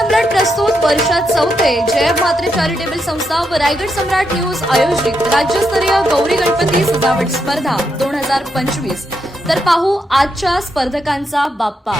सम्राट प्रस्तुत वर्षात चौथे जय म्हात्रे चॅरिटेबल संस्था व रायगड सम्राट न्यूज आयोजित राज्यस्तरीय गौरी गणपती सजावट स्पर्धा 2025। तर पाहू आजच्या स्पर्धकांचा बाप्पा।